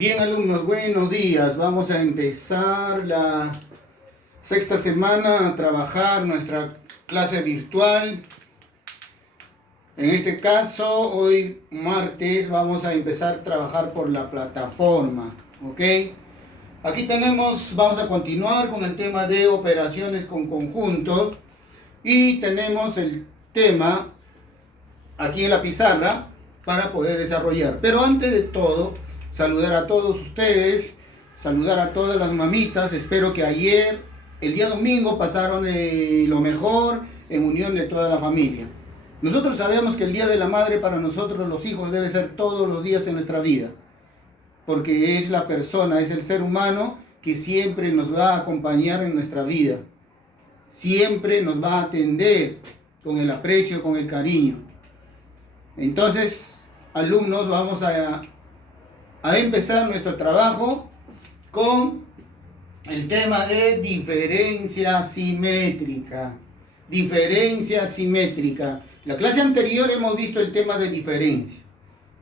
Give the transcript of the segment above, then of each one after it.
Bien, alumnos, buenos días. Vamos a empezar la sexta semana a trabajar nuestra clase virtual. En este caso, hoy martes vamos a empezar a trabajar por la plataforma, ¿ok? Aquí vamos a continuar con el tema de operaciones con conjuntos y tenemos el tema aquí en la pizarra para poder desarrollar. Pero antes de todo, saludar a todos ustedes, saludar a todas las mamitas. Espero que ayer, el día domingo, pasaron lo mejor en unión de toda la familia. Nosotros sabemos que el Día de la Madre para nosotros los hijos debe ser todos los días en nuestra vida, porque es la persona, es el ser humano que siempre nos va a acompañar en nuestra vida, siempre nos va a atender con el aprecio, con el cariño. Entonces, alumnos, vamos a empezar nuestro trabajo con el tema de diferencia simétrica. Diferencia simétrica. La clase anterior hemos visto el tema de diferencia.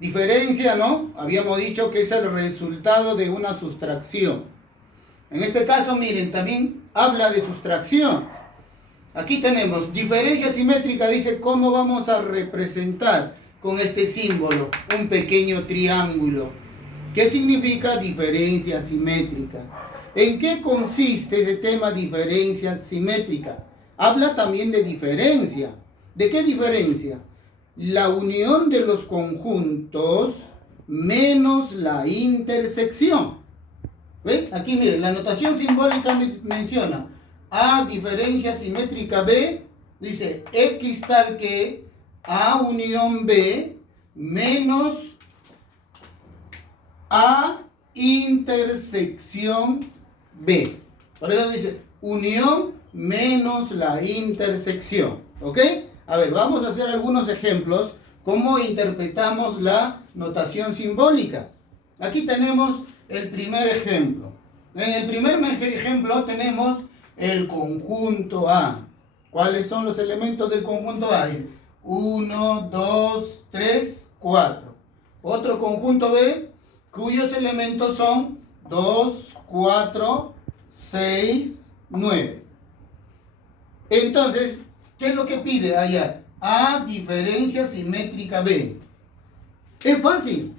Diferencia, ¿no? Habíamos dicho que es el resultado de una sustracción. En este caso, miren, también habla de sustracción. Aquí tenemos diferencia simétrica, dice cómo vamos a representar con este símbolo un pequeño triángulo. ¿Qué significa diferencia simétrica? ¿En qué consiste ese tema diferencia simétrica? Habla también de diferencia. ¿De qué diferencia? La unión de los conjuntos menos la intersección. ¿Ven? Aquí miren, la notación simbólica menciona A diferencia simétrica B, dice X tal que A unión B menos A intersección B. Por eso dice unión menos la intersección. ¿Ok? A ver, vamos a hacer algunos ejemplos. ¿Cómo interpretamos la notación simbólica? Aquí tenemos el primer ejemplo. En el primer ejemplo tenemos el conjunto A. ¿Cuáles son los elementos del conjunto A? 1, 2, 3, 4. Otro conjunto B, cuyos elementos son 2, 4, 6, 9. Entonces, ¿qué es lo que pide allá? A diferencia simétrica B. Es fácil.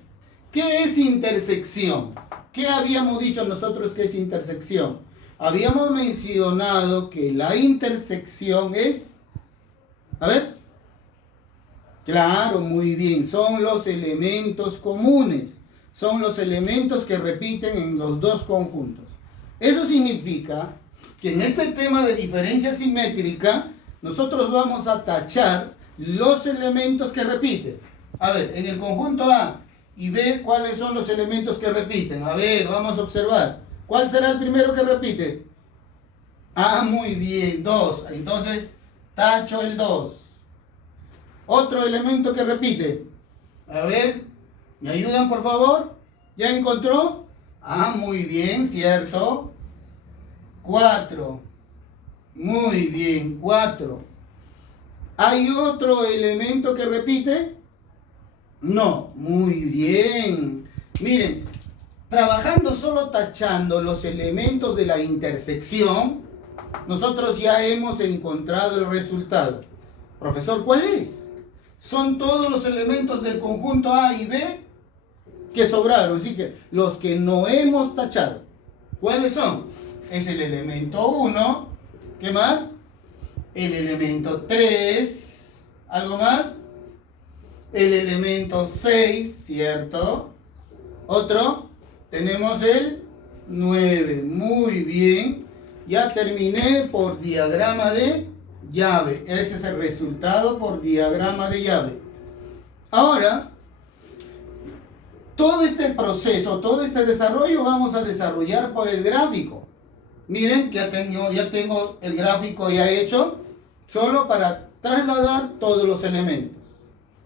¿Qué es intersección? ¿Qué habíamos dicho nosotros que es intersección? Habíamos mencionado que la intersección es... A ver. Claro, muy bien. Son los elementos comunes. Son los elementos que repiten en los dos conjuntos. Eso significa que en este tema de diferencia simétrica, nosotros vamos a tachar los elementos que repiten. A ver, en el conjunto A y B, ¿cuáles son los elementos que repiten? A ver, vamos a observar. ¿Cuál será el primero que repite? Ah, muy bien, 2. Entonces, tacho el 2. Otro elemento que repite. A ver, ¿me ayudan por favor? ¿Ya encontró? Ah, muy bien, cierto. 4. Muy bien, 4. ¿Hay otro elemento que repite? No, muy bien. Miren, trabajando solo tachando los elementos de la intersección, nosotros ya hemos encontrado el resultado. Profesor, ¿cuál es? Son todos los elementos del conjunto A y B que sobraron, así que los que no hemos tachado. ¿Cuáles son? Es el elemento 1, ¿qué más? El elemento 3, ¿algo más? El elemento 6, ¿cierto? Otro, tenemos el 9, muy bien. Ya terminé por diagrama de llave. Ese es el resultado por diagrama de llave. Ahora, todo este proceso, todo este desarrollo vamos a desarrollar por el gráfico. Miren, ya tengo el gráfico ya hecho, solo para trasladar todos los elementos.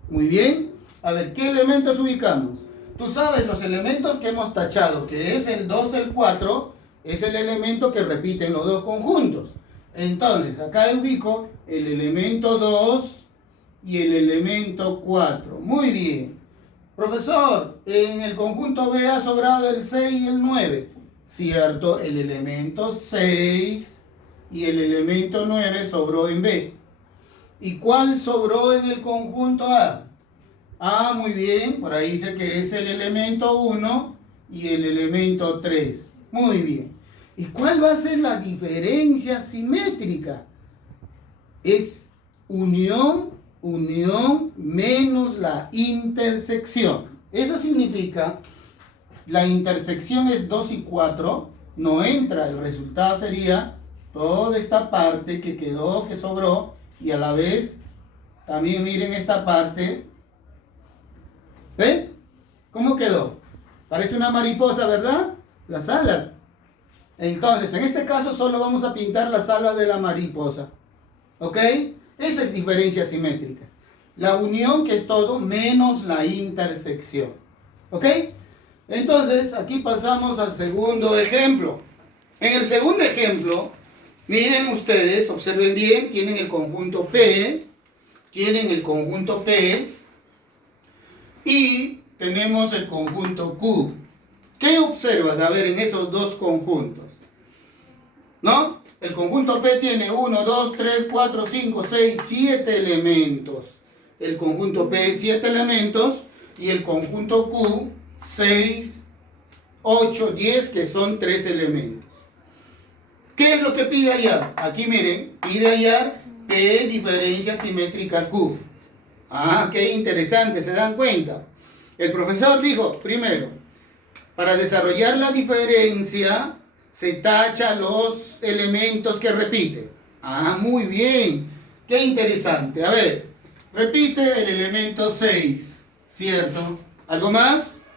Muy bien. A ver, ¿qué elementos ubicamos? Tú sabes los elementos que hemos tachado, que es el 2, el 4, es el elemento que repite en los dos conjuntos. Entonces, acá ubico el elemento 2 y el elemento 4. Muy bien. Profesor, en el conjunto B ha sobrado el 6 y el 9. Cierto, el elemento 6 y el elemento 9 sobró en B. ¿Y cuál sobró en el conjunto A? Ah, muy bien, por ahí dice que es el elemento 1 y el elemento 3. Muy bien. ¿Y cuál va a ser la diferencia simétrica? Es unión menos la intersección. Eso significa, la intersección es 2 y 4, no entra, el resultado sería toda esta parte que quedó, que sobró, y a la vez, también miren esta parte. ¿Ven? ¿Cómo quedó? Parece una mariposa, ¿verdad? Las alas. Entonces, en este caso solo vamos a pintar las alas de la mariposa. ¿Ok? Esa es diferencia simétrica. La unión, que es todo, menos la intersección. ¿Ok? Entonces, aquí pasamos al segundo ejemplo. En el segundo ejemplo, miren ustedes, observen bien, tienen el conjunto P, y tenemos el conjunto Q. ¿Qué observas? A ver, en esos dos conjuntos. ¿No? El conjunto P tiene 1, 2, 3, 4, 5, 6, 7 elementos. El conjunto P 7 elementos y el conjunto Q 6, 8, 10, que son 3 elementos. ¿Qué es lo que pide hallar? Aquí miren, pide hallar P diferencia simétrica Q. Ah, qué interesante, ¿se dan cuenta? El profesor dijo, primero, para desarrollar la diferencia, se tacha los elementos que repite. Ah, muy bien. Qué interesante. A ver, repite el elemento 6, ¿cierto? ¿Algo más?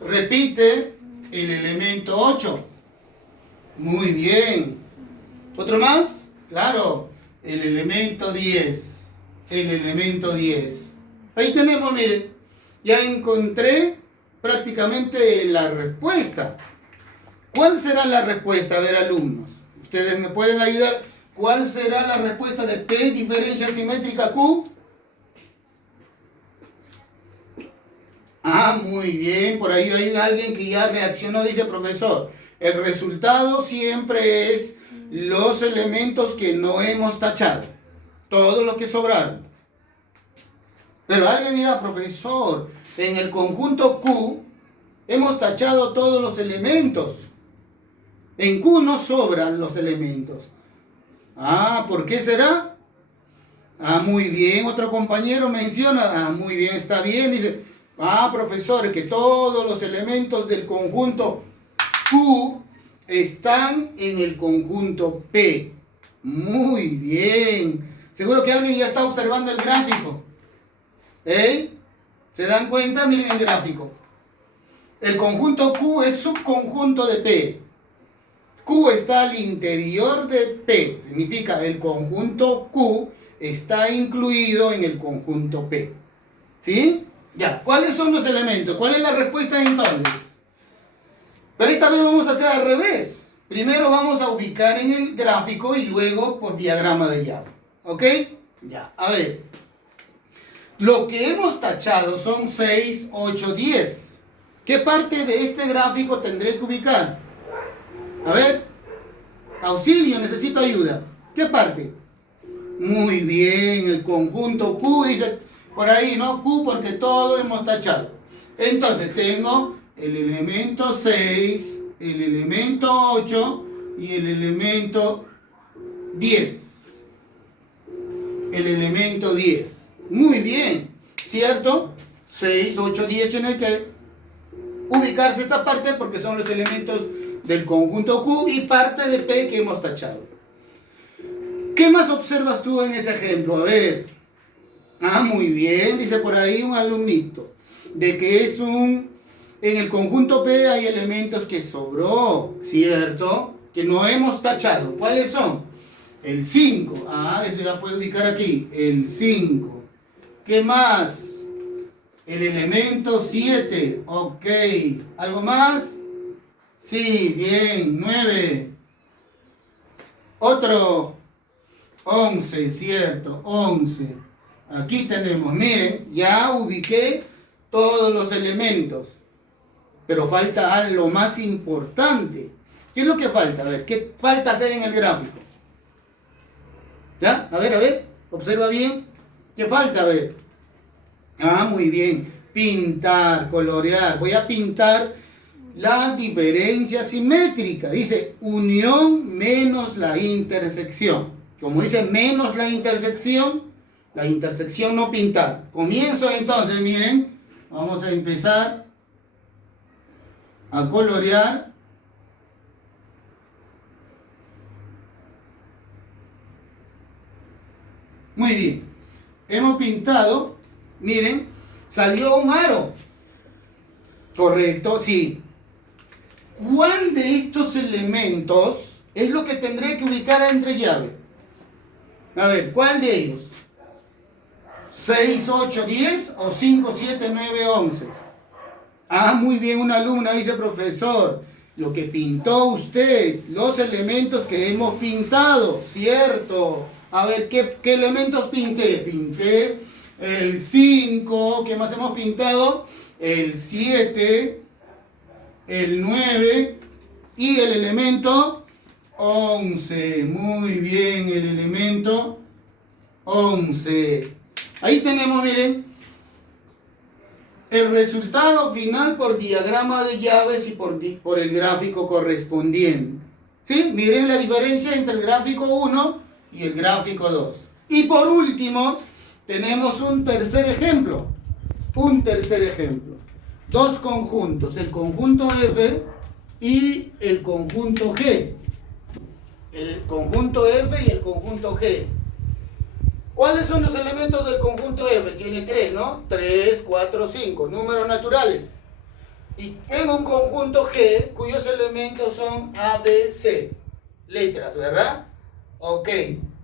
Repite el elemento 8. Muy bien. ¿Otro más? Claro, el elemento 10. El elemento 10. Ahí tenemos, miren, ya encontré prácticamente la respuesta. ¿Cuál será la respuesta? A ver, alumnos, ¿ustedes me pueden ayudar? ¿Cuál será la respuesta de P diferencia simétrica Q? Ah, muy bien, por ahí hay alguien que ya reaccionó, dice profesor. El resultado siempre es los elementos que no hemos tachado, todo lo que sobraron. Pero alguien dirá, profesor, en el conjunto Q hemos tachado todos los elementos. En Q no sobran los elementos. Ah, ¿por qué será? Ah, muy bien, otro compañero menciona, ah, muy bien, está bien, dice, ah, profesor, que todos los elementos del conjunto Q están en el conjunto P. Muy bien. Seguro que alguien ya está observando el gráfico. ¿Se dan cuenta? Miren el gráfico. El conjunto Q es subconjunto de P. Q está al interior de P. Significa el conjunto Q está incluido en el conjunto P. ¿Sí? Ya. ¿Cuáles son los elementos? ¿Cuál es la respuesta entonces? Pero esta vez vamos a hacer al revés. Primero vamos a ubicar en el gráfico y luego por diagrama de llave. ¿Ok? Ya. A ver. Lo que hemos tachado son 6, 8, 10. ¿Qué parte de este gráfico tendré que ubicar? A ver. Auxilio, necesito ayuda. ¿Qué parte? Muy bien, el conjunto Q dice por ahí, ¿no? Q porque todo hemos tachado. Entonces tengo el elemento 6, el elemento 8 y el elemento 10. El elemento 10. Muy bien, ¿cierto? 6, 8, 10 tiene que ubicarse esta parte porque son los elementos del conjunto Q y parte de P que hemos tachado. ¿Qué más observas tú en ese ejemplo? A ver. Ah, muy bien, dice por ahí un alumnito, de que es en el conjunto P hay elementos que sobró, ¿cierto? Que no hemos tachado. ¿Cuáles son? El 5. Ah, eso ya puede ubicar aquí. El 5. ¿Qué más? El elemento 7. Ok. ¿Algo más? Sí, bien. 9. Otro. 11, ¿cierto? 11. Aquí tenemos, miren, ya ubiqué todos los elementos. Pero falta lo más importante. ¿Qué es lo que falta? A ver, ¿qué falta hacer en el gráfico? ¿Ya? A ver, observa bien. ¿Qué falta? A ver. Ah, muy bien. Pintar, colorear. Voy a pintar la diferencia simétrica. Dice unión menos la intersección. Como dice menos la intersección no pintar. Comienzo entonces, miren. Vamos a empezar a colorear. Muy bien. Hemos pintado, miren, salió un aro. Correcto, sí. ¿Cuál de estos elementos es lo que tendré que ubicar entre llave? A ver, ¿cuál de ellos? 6, 8, 10 o 5, 7, 9, 11. Ah, muy bien, una alumna dice, profesor, lo que pintó usted, los elementos que hemos pintado, cierto. A ver, ¿qué elementos pinté? Pinté el 5, ¿qué más hemos pintado? El 7, el 9 y el elemento 11. Muy bien, el elemento 11. Ahí tenemos, miren, el resultado final por diagrama de llaves y por el gráfico correspondiente. ¿Sí? Miren la diferencia entre el gráfico 1 y el gráfico 2. Y por último, tenemos un tercer ejemplo. Dos conjuntos, el conjunto F y el conjunto G. El conjunto F y el conjunto G. ¿Cuáles son los elementos del conjunto F? Tiene 3, ¿no? 3, 4, 5, números naturales. Y tengo un conjunto G cuyos elementos son A, B, C. Letras, ¿verdad? Ok.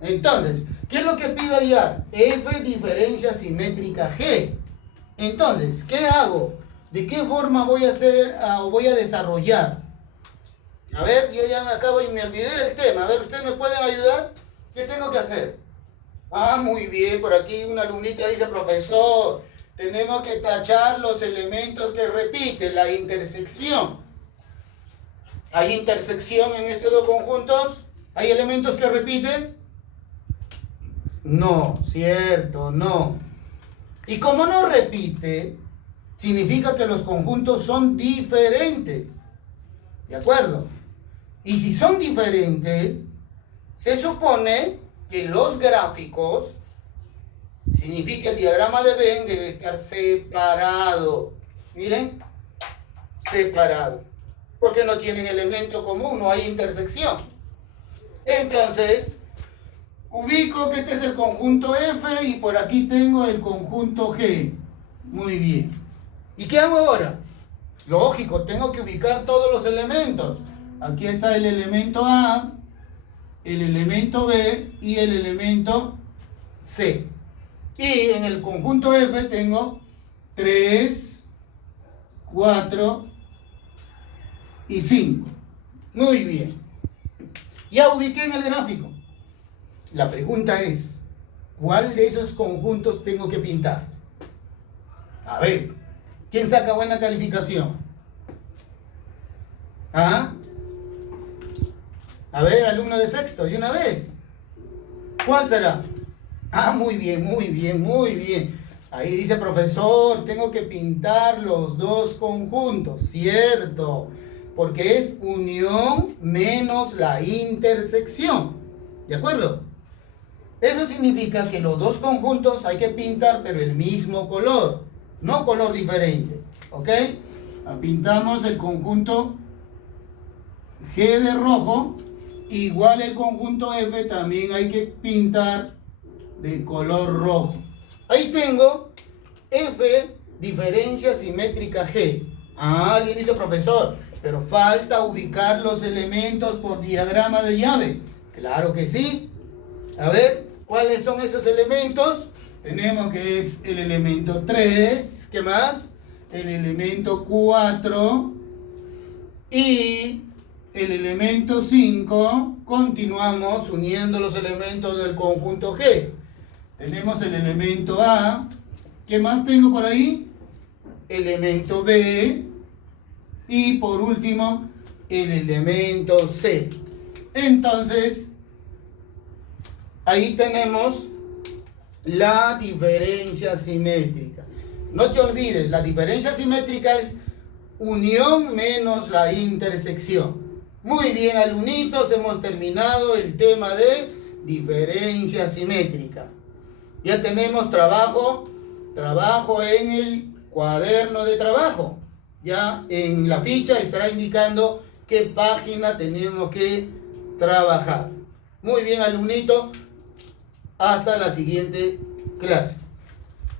Entonces, ¿qué es lo que pide hallar? F diferencia simétrica G. Entonces, ¿qué hago? ¿De qué forma voy a hacer o voy a desarrollar? A ver, yo ya me acabo y me olvidé del tema. A ver, ¿ustedes me pueden ayudar? ¿Qué tengo que hacer? Ah, muy bien, por aquí una alumnita dice, profesor, tenemos que tachar los elementos que repiten, la intersección. ¿Hay intersección en estos dos conjuntos? ¿Hay elementos que repiten? No, cierto, no. Y como no repite, significa que los conjuntos son diferentes. ¿De acuerdo? Y si son diferentes, se supone que los gráficos, significa el diagrama de Venn debe estar separado. Miren, separado. Porque no tienen elemento común, no hay intersección. Entonces, ubico que este es el conjunto F y por aquí tengo el conjunto G. Muy bien. ¿Y qué hago ahora? Lógico, tengo que ubicar todos los elementos. Aquí está el elemento A, el elemento B y el elemento C. Y en el conjunto F tengo 3, 4 y 5. Muy bien. Ya ubiqué en el gráfico. La pregunta es, ¿cuál de esos conjuntos tengo que pintar? A ver, ¿quién saca buena calificación? ¿Ah? A ver, alumno de sexto, de una vez. ¿Cuál será? Ah, muy bien, muy bien, muy bien. Ahí dice, profesor, tengo que pintar los dos conjuntos. Cierto, porque es unión menos la intersección. ¿De acuerdo? Eso significa que los dos conjuntos hay que pintar, pero el mismo color, no color diferente. ¿Ok? Pintamos el conjunto G de rojo. Igual el conjunto F también hay que pintar de color rojo. Ahí tengo F diferencia simétrica G. Ah, alguien dice, profesor, pero falta ubicar los elementos por diagrama de llave. Claro que sí. A ver, ¿cuáles son esos elementos? Tenemos que es el elemento 3, ¿qué más? El elemento 4 y el elemento 5. Continuamos uniendo los elementos del conjunto G. Tenemos el elemento A. ¿Qué más tengo por ahí? elemento B y por último el elemento C. Entonces, ahí tenemos la diferencia simétrica. No te olvides, la diferencia simétrica es unión menos la intersección. Muy bien, alumnitos, hemos terminado el tema de diferencia simétrica. Ya tenemos trabajo en el cuaderno de trabajo. Ya en la ficha estará indicando qué página tenemos que trabajar. Muy bien, alumnito, hasta la siguiente clase.